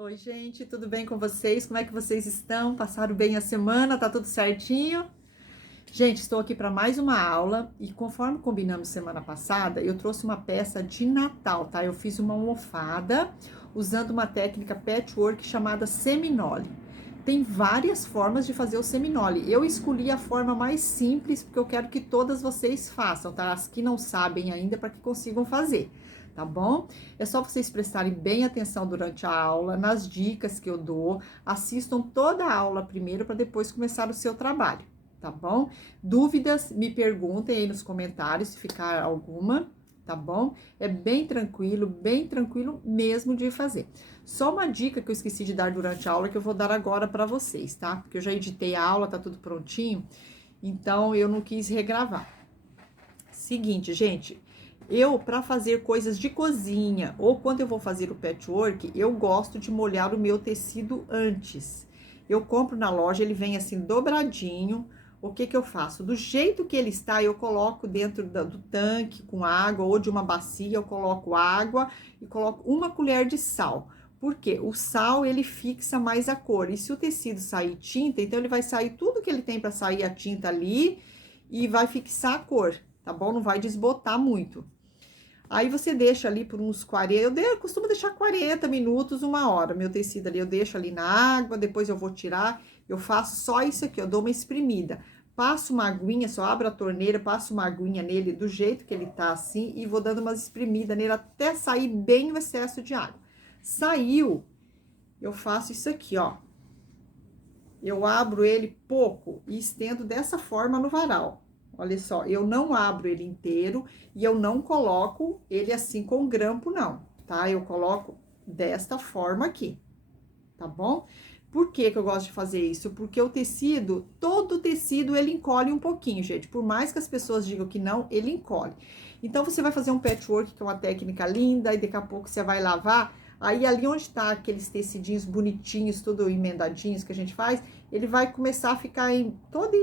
Oi, gente, tudo bem com vocês? Como é que vocês estão? Passaram bem a semana? Tá tudo certinho? Gente, estou aqui para mais uma aula e conforme combinamos semana passada, eu trouxe uma peça de Natal, tá? Eu fiz uma almofada usando uma técnica patchwork chamada seminole. Tem várias formas de fazer o seminole. Eu escolhi a forma mais simples porque eu quero que todas vocês façam, tá? As que não sabem ainda para que consigam fazer. Tá bom? É só vocês prestarem bem atenção durante a aula, nas dicas que eu dou. Assistam toda a aula primeiro para depois começar o seu trabalho, tá bom? Dúvidas, me perguntem aí nos comentários se ficar alguma, tá bom? É bem tranquilo mesmo de fazer. Só uma dica que eu esqueci de dar durante a aula que eu vou dar agora para vocês, tá? Porque eu já editei a aula, tá tudo prontinho, então eu não quis regravar. Seguinte, gente, para fazer coisas de cozinha ou quando eu vou fazer o patchwork, eu gosto de molhar o meu tecido antes. Eu compro na loja, ele vem assim dobradinho. O que que eu faço? Do jeito que ele está, eu coloco dentro do tanque com água ou de uma bacia, eu coloco água e coloco uma colher de sal. Por quê? O sal, ele fixa mais a cor. E se o tecido sair tinta, então ele vai sair tudo que ele tem para sair a tinta ali e vai fixar a cor, tá bom? Não vai desbotar muito. Aí você deixa ali por uns 40, eu costumo deixar 40 minutos, uma hora, meu tecido ali, eu deixo ali na água, depois eu vou tirar, eu faço só isso aqui, eu dou uma espremida. Passo uma aguinha, só abro a torneira, passo uma aguinha nele do jeito que ele tá assim e vou dando umas espremidas nele até sair bem o excesso de água. Saiu, eu faço isso aqui, ó. Eu abro ele pouco e estendo dessa forma no varal. Olha só, eu não abro ele inteiro e eu não coloco ele assim com grampo, não, tá? Eu coloco desta forma aqui, tá bom? Por que que eu gosto de fazer isso? Porque o tecido, todo o tecido, ele encolhe um pouquinho, gente. Por mais que as pessoas digam que não, ele encolhe. Então, você vai fazer um patchwork, que é uma técnica linda, e daqui a pouco você vai lavar. Aí, ali onde tá aqueles tecidinhos bonitinhos, tudo emendadinhos que a gente faz, ele vai começar a ficar todo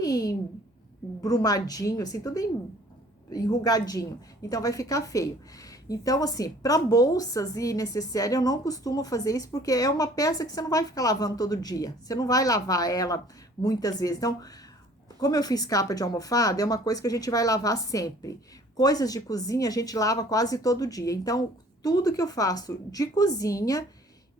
embrumadinho, assim, todo enrugadinho. Então, vai ficar feio. Então, assim, para bolsas e necessário, eu não costumo fazer isso, porque é uma peça que você não vai ficar lavando todo dia. Você não vai lavar ela muitas vezes. Então, como eu fiz capa de almofada, é uma coisa que a gente vai lavar sempre. Coisas de cozinha, a gente lava quase todo dia. Então, tudo que eu faço de cozinha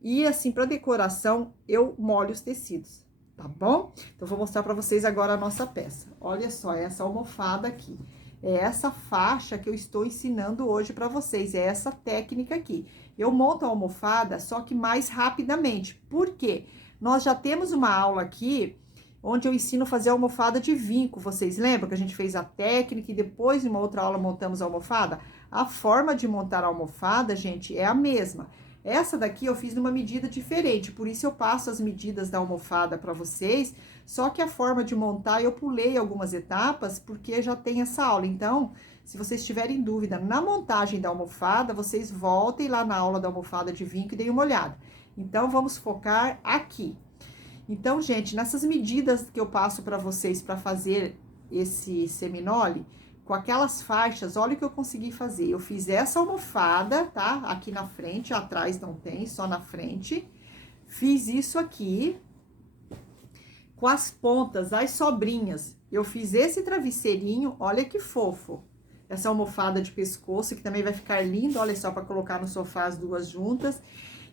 e, assim, para decoração, eu molho os tecidos, tá bom? Então, vou mostrar para vocês agora a nossa peça. Olha só, essa almofada aqui. É essa faixa que eu estou ensinando hoje para vocês, é essa técnica aqui. Eu monto a almofada, só que mais rapidamente. Por quê? Nós já temos uma aula aqui, onde eu ensino a fazer a almofada de vinco. Vocês lembram que a gente fez a técnica e depois, em uma outra aula, montamos a almofada? A forma de montar a almofada, gente, é a mesma. Essa daqui eu fiz numa medida diferente, por isso eu passo as medidas da almofada para vocês, só que a forma de montar eu pulei algumas etapas, porque já tem essa aula. Então, se vocês tiverem dúvida na montagem da almofada, vocês voltem lá na aula da almofada de vinco e deem uma olhada. Então, vamos focar aqui. Então, gente, nessas medidas que eu passo para vocês para fazer esse seminole, com aquelas faixas, olha o que eu consegui fazer. Eu fiz essa almofada, tá? Aqui na frente, atrás não tem, só na frente. Fiz isso aqui, com as pontas, as sobrinhas. Eu fiz esse travesseirinho, olha que fofo. Essa almofada de pescoço, que também vai ficar lindo, olha só, para colocar no sofá as duas juntas.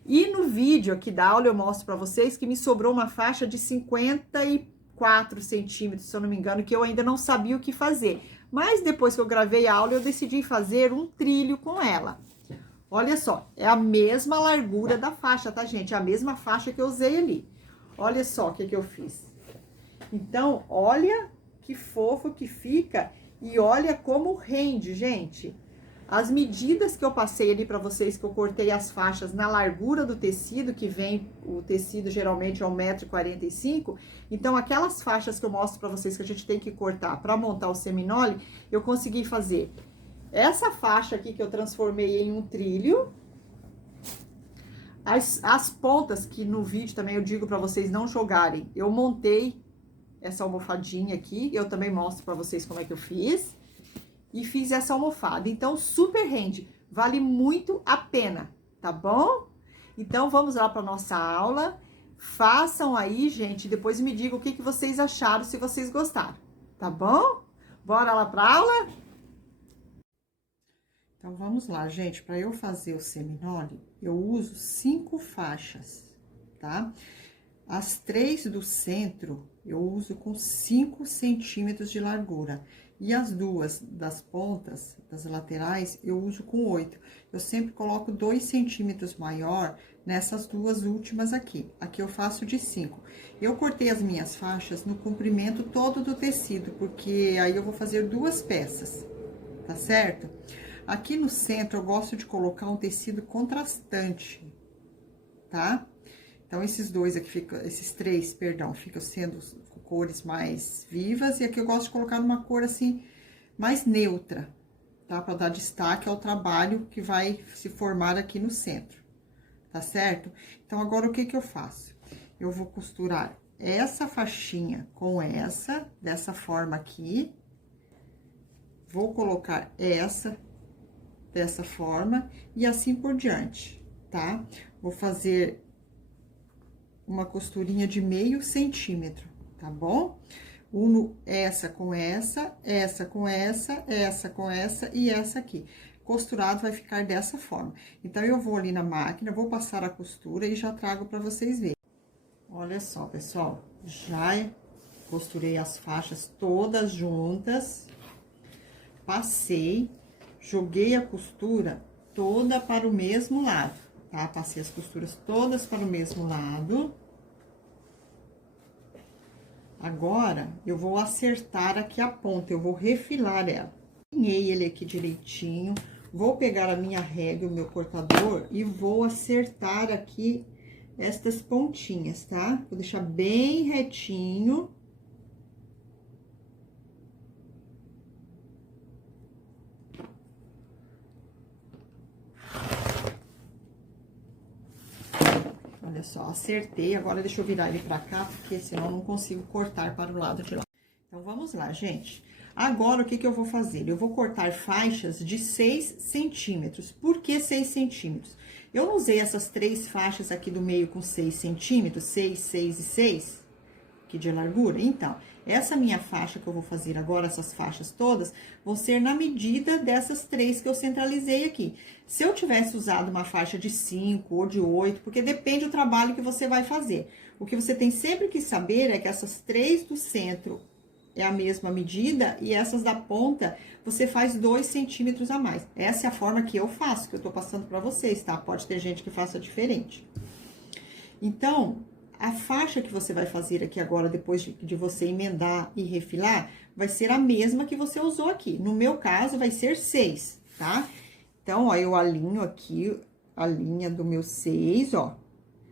E no vídeo aqui da aula eu mostro para vocês que me sobrou uma faixa de 54 centímetros, se eu não me engano, que eu ainda não sabia o que fazer. Mas depois que eu gravei a aula, eu decidi fazer um trilho com ela. Olha só, é a mesma largura da faixa, tá, gente? É a mesma faixa que eu usei ali. Olha só o que que eu fiz. Então, olha que fofo que fica e olha como rende, gente. As medidas que eu passei ali para vocês, que eu cortei as faixas na largura do tecido, que vem, o tecido geralmente é 1,45 m, então aquelas faixas que eu mostro para vocês que a gente tem que cortar para montar o seminole, eu consegui fazer essa faixa aqui que eu transformei em um trilho, as pontas que no vídeo também eu digo para vocês não jogarem, eu montei essa almofadinha aqui, eu também mostro para vocês como é que eu fiz. E fiz essa almofada. Então, super rende. Vale muito a pena, tá bom? Então, vamos lá para nossa aula. Façam aí, gente, depois me digam o que vocês acharam, se vocês gostaram, tá bom? Bora lá para aula? Então, vamos lá, gente. Para eu fazer o seminole, eu uso 5 faixas, tá? As 3 do centro, eu uso com 5 centímetros de largura. E as 2 das pontas, das laterais, eu uso com 8. Eu sempre coloco 2 centímetros maior nessas 2 últimas aqui. Aqui eu faço de 5. Eu cortei as minhas faixas no comprimento todo do tecido, porque aí eu vou fazer 2 peças, tá certo? Aqui no centro, eu gosto de colocar um tecido contrastante, tá? Então, esses 2 aqui ficam, esses 3, perdão, ficam sendo com cores mais vivas. E aqui eu gosto de colocar numa cor, assim, mais neutra, tá? Pra dar destaque ao trabalho que vai se formar aqui no centro, tá certo? Então, agora, o que que eu faço? Eu vou costurar essa faixinha com essa, dessa forma aqui. Vou colocar essa dessa forma e assim por diante, tá? Vou fazer uma costurinha de meio centímetro, tá bom? Uno essa com essa, essa com essa, essa com essa e essa aqui. Costurado vai ficar dessa forma. Então, eu vou ali na máquina, vou passar a costura e já trago pra vocês verem. Olha só, pessoal, já costurei as faixas todas juntas, passei. Joguei a costura toda para o mesmo lado, tá? Passei as costuras todas para o mesmo lado. Agora, eu vou acertar aqui a ponta, eu vou refilar ela. Alinhei ele aqui direitinho, vou pegar a minha régua, o meu cortador, e vou acertar aqui estas pontinhas, tá? Vou deixar bem retinho. Olha só, acertei. Agora, deixa eu virar ele pra cá, porque senão eu não consigo cortar para o lado de lá. Então, vamos lá, gente. Agora, o que que eu vou fazer? Eu vou cortar faixas de 6 centímetros. Por que 6 centímetros? Eu não usei essas 3 faixas aqui do meio com 6 centímetros, 6, 6 e 6, aqui de largura. Então, essa minha faixa que eu vou fazer agora, essas faixas todas, vão ser na medida dessas 3 que eu centralizei aqui. Se eu tivesse usado uma faixa de 5 ou de 8, porque depende do trabalho que você vai fazer. O que você tem sempre que saber é que essas 3 do centro é a mesma medida e essas da ponta você faz 2 centímetros a mais. Essa é a forma que eu faço, que eu tô passando pra vocês, tá? Pode ter gente que faça diferente. Então, a faixa que você vai fazer aqui agora, depois de você emendar e refilar, vai ser a mesma que você usou aqui. No meu caso, vai ser 6, tá? Então, ó, eu alinho aqui a linha do meu 6, ó.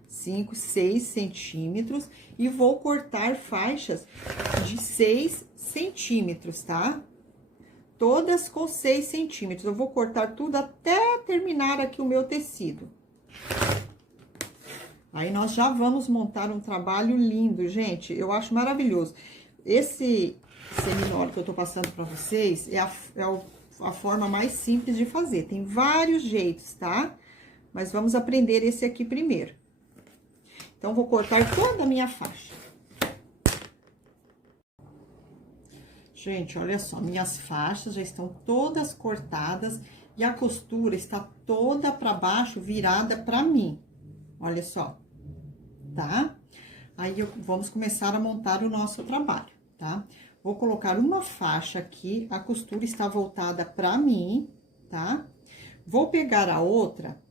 5, 6 centímetros. E vou cortar faixas de 6 centímetros, tá? Todas com 6 centímetros. Eu vou cortar tudo até terminar aqui o meu tecido. Aí, nós já vamos montar um trabalho lindo, gente. Eu acho maravilhoso. Esse seminole que eu tô passando pra vocês é a forma mais simples de fazer. Tem vários jeitos, tá? Mas vamos aprender esse aqui primeiro. Então, vou cortar toda a minha faixa. Gente, olha só, minhas faixas já estão todas cortadas e a costura está toda pra baixo, virada pra mim. Olha só, tá? Aí, vamos começar a montar o nosso trabalho, tá? Vou colocar uma faixa aqui, a costura está voltada pra mim, tá? Vou pegar a outra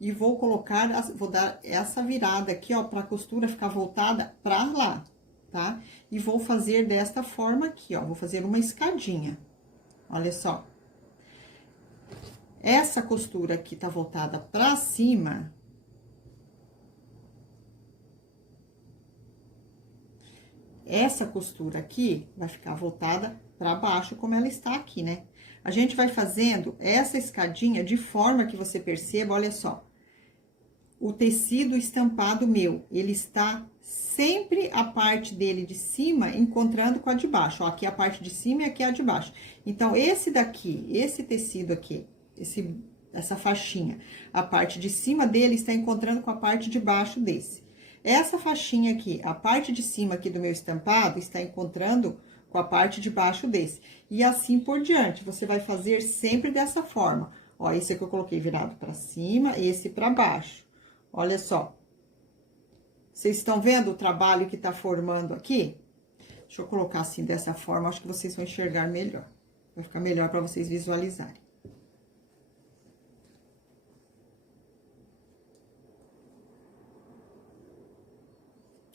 e vou colocar, vou dar essa virada aqui, ó, pra costura ficar voltada pra lá, tá? E vou fazer desta forma aqui, ó, vou fazer uma escadinha, olha só. Essa costura aqui tá voltada pra cima. Essa costura aqui vai ficar voltada pra baixo, como ela está aqui, né? A gente vai fazendo essa escadinha de forma que você perceba, olha só. O tecido estampado meu, ele está sempre a parte dele de cima encontrando com a de baixo. Ó, aqui a parte de cima e aqui a de baixo. Então, esse daqui, esse tecido aqui, esse essa faixinha. A parte de cima dele está encontrando com a parte de baixo desse. Essa faixinha aqui, a parte de cima aqui do meu estampado, está encontrando com a parte de baixo desse. E assim por diante, você vai fazer sempre dessa forma. Ó, esse aqui eu coloquei virado pra cima, esse pra baixo. Olha só. Vocês estão vendo o trabalho que tá formando aqui? Deixa eu colocar assim, dessa forma, acho que vocês vão enxergar melhor. Vai ficar melhor pra vocês visualizarem.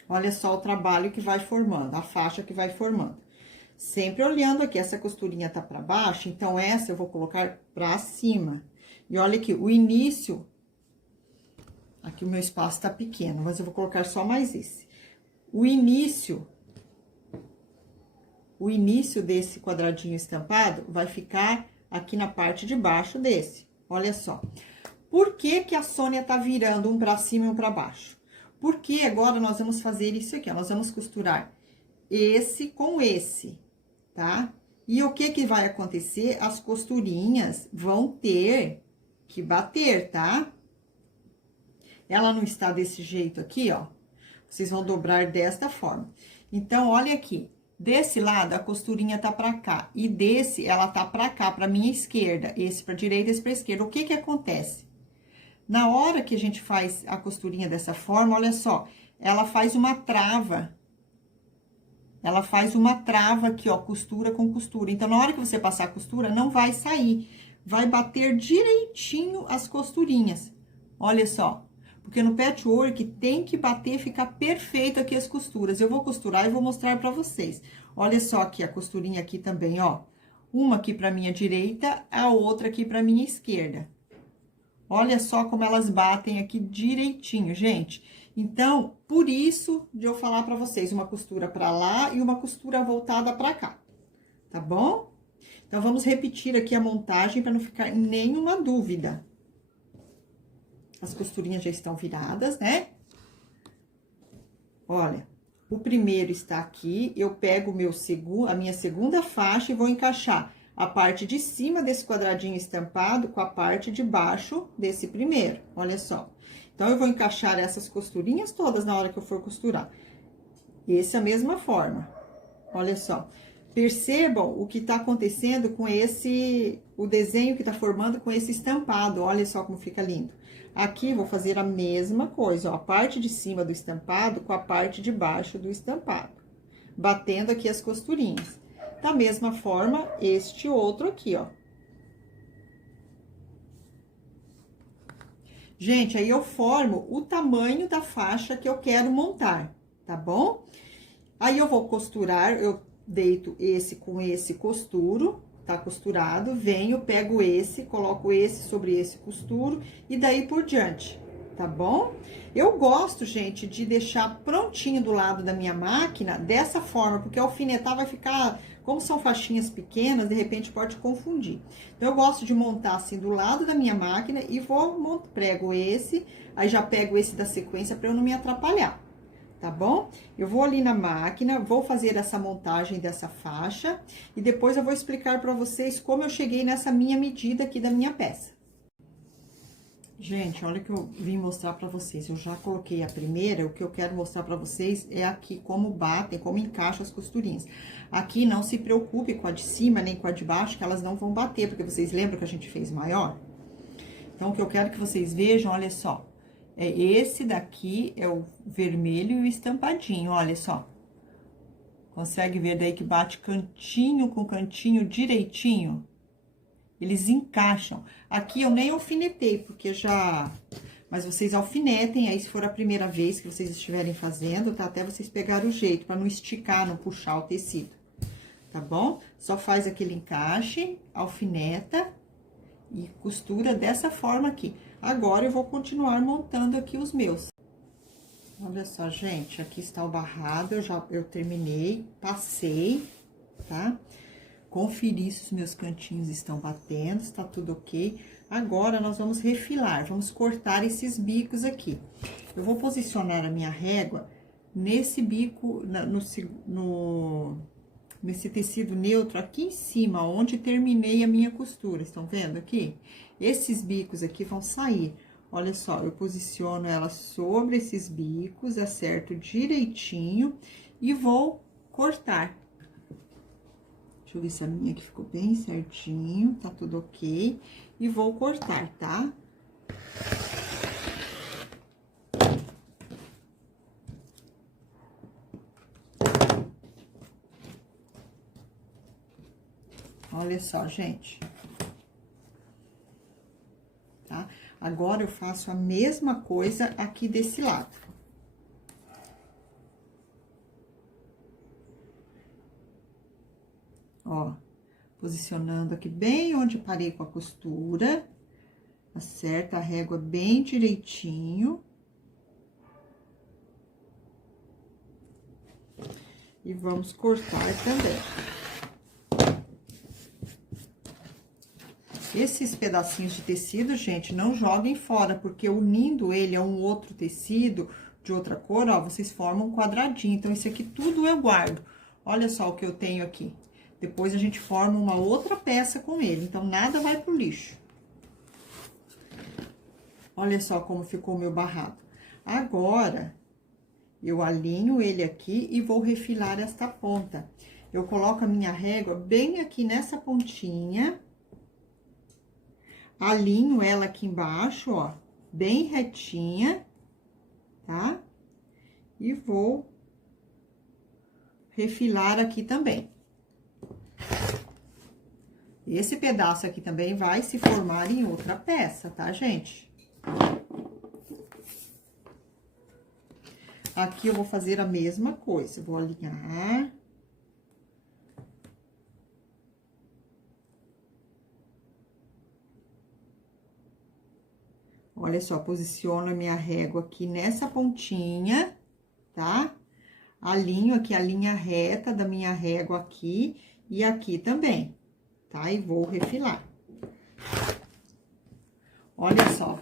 Olha só o trabalho que vai formando, a faixa que vai formando. Sempre olhando aqui, essa costurinha tá pra baixo, então essa eu vou colocar pra cima. E olha aqui, o início... Aqui o meu espaço tá pequeno, mas eu vou colocar só mais esse. O início desse quadradinho estampado vai ficar aqui na parte de baixo desse. Olha só. Por que que a Sônia tá virando um pra cima e um pra baixo? Porque agora nós vamos fazer isso aqui, ó. Nós vamos costurar esse com esse, tá? E o que que vai acontecer? As costurinhas vão ter que bater, tá? Ela não está desse jeito aqui, ó. Vocês vão dobrar desta forma. Então, olha aqui. Desse lado, a costurinha tá pra cá. E desse, ela tá pra cá, pra minha esquerda. Esse pra direita, esse pra esquerda. O que que acontece? Na hora que a gente faz a costurinha dessa forma, olha só. Ela faz uma trava. Ela faz uma trava aqui, ó, costura com costura. Então, na hora que você passar a costura, não vai sair. Vai bater direitinho as costurinhas. Olha só. Porque no patchwork tem que bater, ficar perfeito aqui as costuras. Eu vou costurar e vou mostrar pra vocês. Olha só aqui a costurinha aqui também, ó. Uma aqui pra minha direita, a outra aqui pra minha esquerda. Olha só como elas batem aqui direitinho, gente. Então, por isso de eu falar pra vocês, uma costura pra lá e uma costura voltada pra cá. Tá bom? Então, vamos repetir aqui a montagem pra não ficar nenhuma dúvida. As costurinhas já estão viradas, né? Olha, o primeiro está aqui, eu pego a minha segunda faixa e vou encaixar a parte de cima desse quadradinho estampado com a parte de baixo desse primeiro, olha só. Então, eu vou encaixar essas costurinhas todas na hora que eu for costurar. Essa mesma forma, olha só. Percebam o que tá acontecendo com o desenho que tá formando com esse estampado, olha só como fica lindo. Aqui, vou fazer a mesma coisa, ó, a parte de cima do estampado com a parte de baixo do estampado. Batendo aqui as costurinhas. Da mesma forma, este outro aqui, ó. Gente, aí eu formo o tamanho da faixa que eu quero montar, tá bom? Aí, eu vou costurar, eu deito esse com esse, costuro, tá costurado, venho, pego esse, coloco esse sobre esse, costuro, e daí por diante, tá bom? Eu gosto, gente, de deixar prontinho do lado da minha máquina dessa forma, porque alfinetar vai ficar, como são faixinhas pequenas, de repente pode confundir. Então, eu gosto de montar assim do lado da minha máquina e prego esse, aí já pego esse da sequência pra eu não me atrapalhar. Tá bom? Eu vou ali na máquina, vou fazer essa montagem dessa faixa e depois eu vou explicar pra vocês como eu cheguei nessa minha medida aqui da minha peça. Gente, olha o que eu vim mostrar pra vocês. Eu já coloquei a primeira, o que eu quero mostrar pra vocês é aqui como batem, como encaixam as costurinhas. Aqui não se preocupe com a de cima nem com a de baixo, que elas não vão bater, porque vocês lembram que a gente fez maior? Então, o que eu quero que vocês vejam, olha só. Esse daqui é o vermelho e o estampadinho, olha só. Consegue ver daí que bate cantinho com cantinho direitinho? Eles encaixam. Aqui eu nem alfinetei, porque já... Mas vocês alfinetem aí, se for a primeira vez que vocês estiverem fazendo, tá? Até vocês pegarem o jeito, pra não esticar, não puxar o tecido. Tá bom? Só faz aquele encaixe, alfineta e costura dessa forma aqui. Agora, eu vou continuar montando aqui os meus. Olha só, gente, aqui está o barrado, eu terminei, passei, tá? Conferi se os meus cantinhos estão batendo, está tudo ok. Agora, nós vamos refilar, vamos cortar esses bicos aqui. Eu vou posicionar a minha régua nesse bico, nesse tecido neutro aqui em cima, onde terminei a minha costura, estão vendo aqui? Esses bicos aqui vão sair. Olha só, eu posiciono ela sobre esses bicos, acerto direitinho e vou cortar. Deixa eu ver se a minha aqui ficou bem certinho, tá tudo ok. E vou cortar, tá? Olha só, gente. Tá? Agora, eu faço a mesma coisa aqui desse lado. Ó, posicionando aqui bem onde parei com a costura. Acerta a régua bem direitinho. E vamos cortar também. Esses pedacinhos de tecido, gente, não joguem fora, porque unindo ele a um outro tecido de outra cor, ó, vocês formam um quadradinho. Então, esse aqui tudo eu guardo. Olha só o que eu tenho aqui. Depois, a gente forma uma outra peça com ele, então, nada vai pro lixo. Olha só como ficou o meu barrado. Agora, eu alinho ele aqui e vou refilar esta ponta. Eu coloco a minha régua bem aqui nessa pontinha. Alinho ela aqui embaixo, ó, bem retinha, tá? E vou refilar aqui também. Esse pedaço aqui também vai se formar em outra peça, tá, gente? Aqui eu vou fazer a mesma coisa, vou alinhar. Olha só, posiciono a minha régua aqui nessa pontinha, tá? Alinho aqui a linha reta da minha régua aqui e aqui também, tá? E vou refilar. Olha só,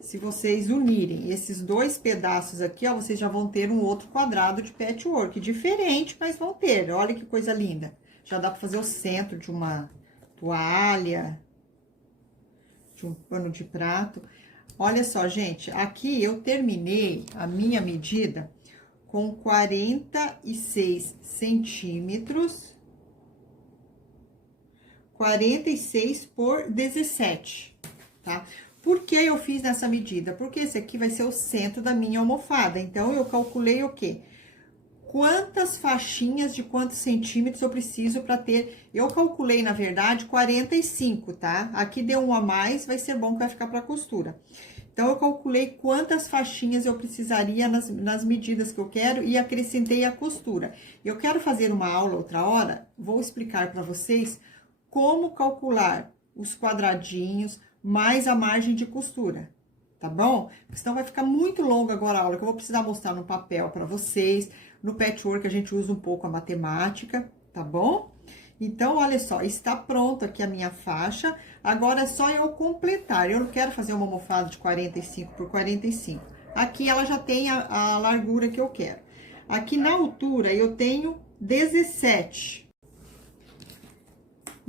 se vocês unirem esses dois pedaços aqui, ó, vocês já vão ter um outro quadrado de patchwork, diferente, mas vão ter. Olha que coisa linda. Já dá pra fazer o centro de uma toalha, de um pano de prato. Olha só, gente, aqui eu terminei a minha medida com 46 centímetros, 46 por 17, tá? Por que eu fiz nessa medida? Porque esse aqui vai ser o centro da minha almofada. Então, eu calculei o quê? Quantas faixinhas de quantos centímetros eu preciso para ter... Eu calculei, na verdade, 45, tá? Aqui deu um a mais, vai ser bom que vai ficar para costura. Então, eu calculei quantas faixinhas eu precisaria nas medidas que eu quero e acrescentei a costura. Eu quero fazer uma aula outra hora, vou explicar para vocês como calcular os quadradinhos mais a margem de costura, tá bom? Porque senão vai ficar muito longa agora a aula, que eu vou precisar mostrar no papel para vocês. No patchwork a gente usa um pouco a matemática, tá bom? Então, olha só, está pronto aqui a minha faixa. Agora é só eu completar. Eu não quero fazer uma almofada de 45 por 45. Aqui ela já tem a largura que eu quero. Aqui na altura eu tenho 17.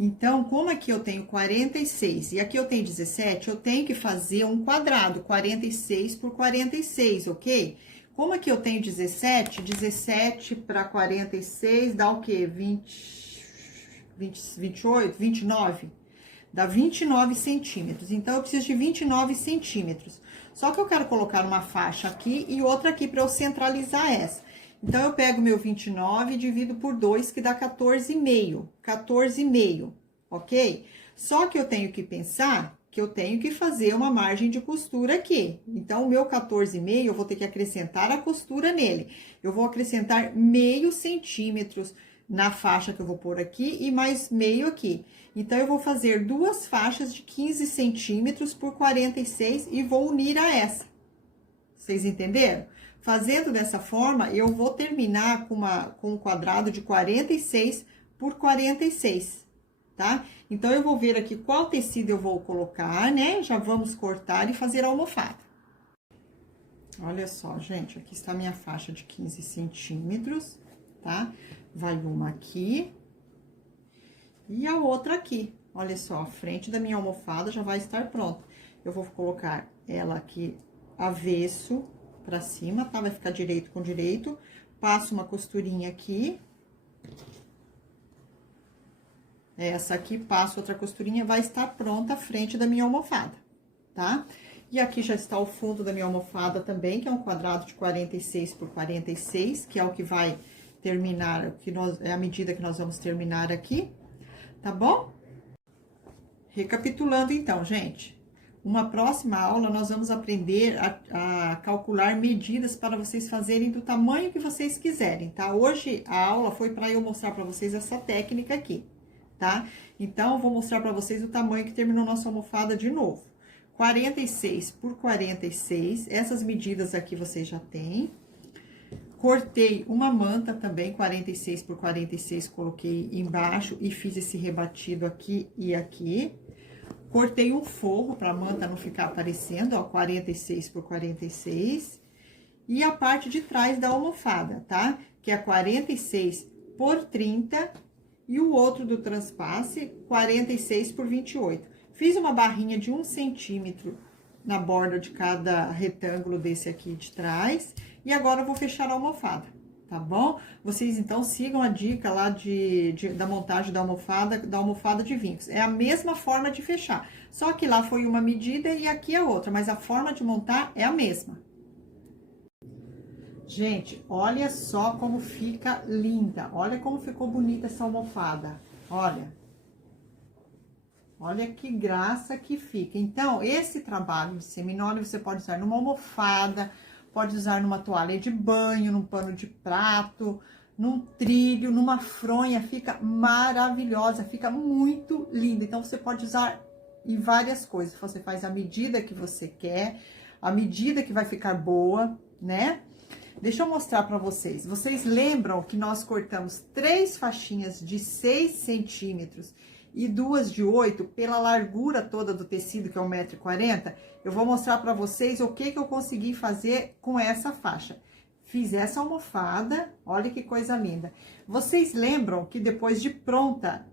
Então, como aqui eu tenho 46 e aqui eu tenho 17, eu tenho que fazer um quadrado, 46 por 46, ok? Como aqui eu tenho 17, 17 para 46 dá o quê? 28, 29? Dá 29 centímetros. Então, eu preciso de 29 centímetros. Só que eu quero colocar uma faixa aqui e outra aqui para eu centralizar essa. Então, eu pego meu 29 e divido por 2, que dá 14,5. 14,5, ok? Só que eu tenho que pensar que eu tenho que fazer uma margem de costura aqui. Então, o meu 14,5, eu vou ter que acrescentar a costura nele. Eu vou acrescentar meio centímetros na faixa que eu vou pôr aqui e mais meio aqui. Então, eu vou fazer duas faixas de 15 centímetros por 46 e vou unir a essa. Vocês entenderam? Fazendo dessa forma, eu vou terminar com um quadrado de 46 por 46, tá? Então, eu vou ver aqui qual tecido eu vou colocar, né? Já vamos cortar e fazer a almofada. Olha só, gente, aqui está a minha faixa de 15 centímetros, tá? Vai uma aqui, E a outra aqui, olha só, a frente da minha almofada já vai estar pronta. Eu vou colocar ela aqui avesso pra cima, tá? Vai ficar direito com direito. Passo uma costurinha aqui. Essa aqui, passo outra costurinha, vai estar pronta a frente da minha almofada, tá? E aqui já está o fundo da minha almofada também, que é um quadrado de 46 por 46, que é o que vai terminar, é a medida que nós vamos terminar aqui, tá bom? Recapitulando então, gente, uma próxima aula nós vamos aprender a calcular medidas para vocês fazerem do tamanho que vocês quiserem, tá? Hoje a aula foi para eu mostrar para vocês essa técnica aqui, tá? Então, eu vou mostrar para vocês o tamanho que terminou nossa almofada de novo. 46 por 46, essas medidas aqui vocês já têm. Cortei uma manta também, 46 por 46, coloquei embaixo e fiz esse rebatido aqui e aqui. Cortei um forro para a manta não ficar aparecendo, ó, 46 por 46. E a parte de trás da almofada, tá? Que é 46 por 30 e o outro do transpasse, 46 por 28. Fiz uma barrinha de 1 centímetro na borda de cada retângulo desse aqui de trás. E agora eu vou fechar a almofada, tá bom? Vocês, então, sigam a dica lá da montagem da almofada de vincos. É a mesma forma de fechar, só que lá foi uma medida e aqui é outra, mas a forma de montar é a mesma. Gente, olha só como fica linda. Olha como ficou bonita essa almofada. Olha. Olha que graça que fica. Então, esse trabalho de seminóleo você pode usar numa almofada, pode usar numa toalha de banho, num pano de prato, num trilho, numa fronha. Fica maravilhosa, fica muito linda. Então, você pode usar em várias coisas. Você faz a medida que você quer, a medida que vai ficar boa, né? Deixa eu mostrar para vocês. Vocês lembram que nós cortamos 3 faixinhas de 6 centímetros e 2 de 8 pela largura toda do tecido, que é 1,40 m? Eu vou mostrar para vocês o que eu consegui fazer com essa faixa. Fiz essa almofada, olha que coisa linda. Vocês lembram que depois de pronta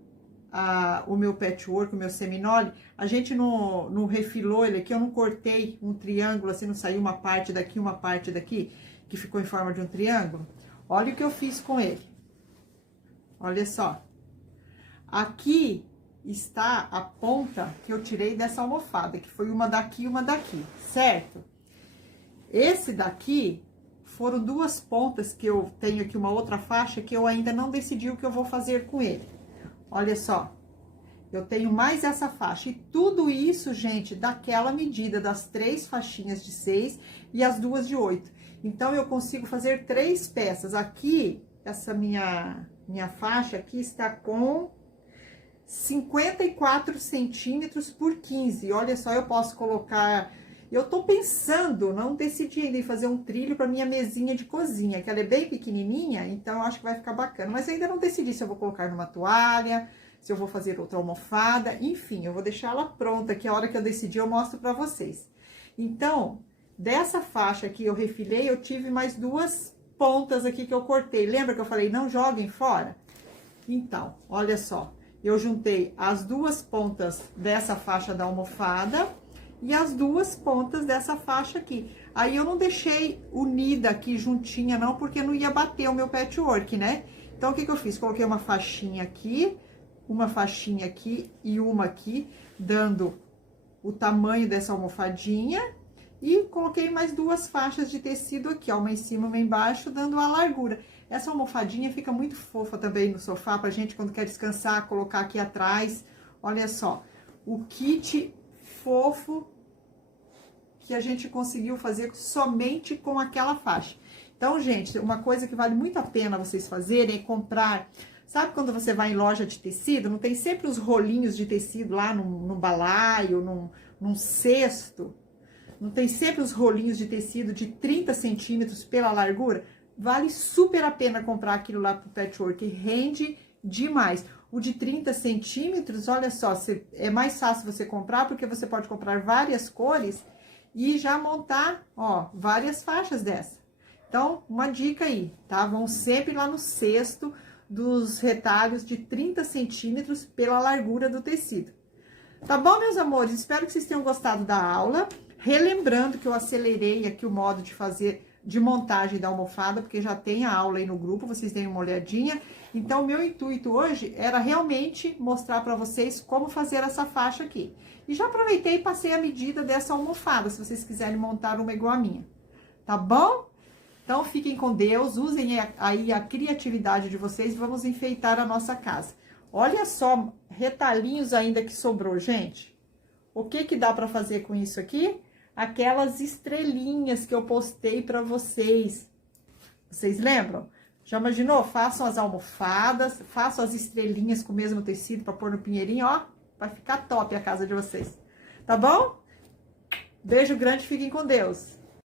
o meu patchwork, o meu seminole, a gente não refilou ele aqui, eu não cortei um triângulo, assim, não saiu uma parte daqui, que ficou em forma de um triângulo? Olha o que eu fiz com ele. Olha só. Aqui está a ponta que eu tirei dessa almofada, que foi uma daqui e uma daqui, certo? Esse daqui foram 2 pontas que eu tenho aqui, uma outra faixa, que eu ainda não decidi o que eu vou fazer com ele. Olha só, eu tenho mais essa faixa. E tudo isso, gente, daquela medida, das 3 faixinhas de 6 e as 2 de 8. Então, eu consigo fazer 3 peças. Aqui, essa minha faixa aqui está com 54 centímetros por 15. Olha só, eu posso colocar... Eu tô pensando, não decidi ainda em fazer um trilho para minha mesinha de cozinha, que ela é bem pequenininha, então eu acho que vai ficar bacana. Mas ainda não decidi se eu vou colocar numa toalha, se eu vou fazer outra almofada, enfim, eu vou deixar ela pronta, que a hora que eu decidir eu mostro para vocês. Então, dessa faixa aqui eu refilei, eu tive mais 2 pontas aqui que eu cortei. Lembra que eu falei, não joguem fora? Então, olha só, eu juntei as 2 pontas dessa faixa da almofada e as 2 pontas dessa faixa aqui. Aí, eu não deixei unida aqui juntinha, não, porque não ia bater o meu patchwork, né? Então, o que que eu fiz? Coloquei uma faixinha aqui e uma aqui, dando o tamanho dessa almofadinha. E coloquei mais 2 faixas de tecido aqui, ó, uma em cima, uma embaixo, dando a largura. Essa almofadinha fica muito fofa também no sofá, pra gente, quando quer descansar, colocar aqui atrás. Olha só, o kit fofo que a gente conseguiu fazer somente com aquela faixa. Então, gente, uma coisa que vale muito a pena vocês fazerem é comprar... Sabe quando você vai em loja de tecido, não tem sempre os rolinhos de tecido lá no balaio, num cesto? Não tem sempre os rolinhos de tecido de 30 centímetros pela largura? Vale super a pena comprar aquilo lá pro patchwork, rende demais. O de 30 centímetros, olha só, é mais fácil você comprar, porque você pode comprar várias cores e já montar, ó, várias faixas dessa. Então, uma dica aí, tá? Vão sempre lá no cesto dos retalhos de 30 centímetros pela largura do tecido. Tá bom, meus amores? Espero que vocês tenham gostado da aula. Relembrando que eu acelerei aqui o modo de fazer, de montagem da almofada, porque já tem a aula aí no grupo, vocês deem uma olhadinha. Então, meu intuito hoje era realmente mostrar para vocês como fazer essa faixa aqui. E já aproveitei e passei a medida dessa almofada, se vocês quiserem montar uma igual a minha. Tá bom? Então, fiquem com Deus, usem aí a criatividade de vocês, vamos enfeitar a nossa casa. Olha só, retalhinhos ainda que sobrou, gente. O que que dá para fazer com isso aqui? Aquelas estrelinhas que eu postei para vocês. Vocês lembram? Já imaginou? Façam as almofadas, façam as estrelinhas com o mesmo tecido para pôr no pinheirinho, ó. Vai ficar top a casa de vocês. Tá bom? Beijo grande, fiquem com Deus.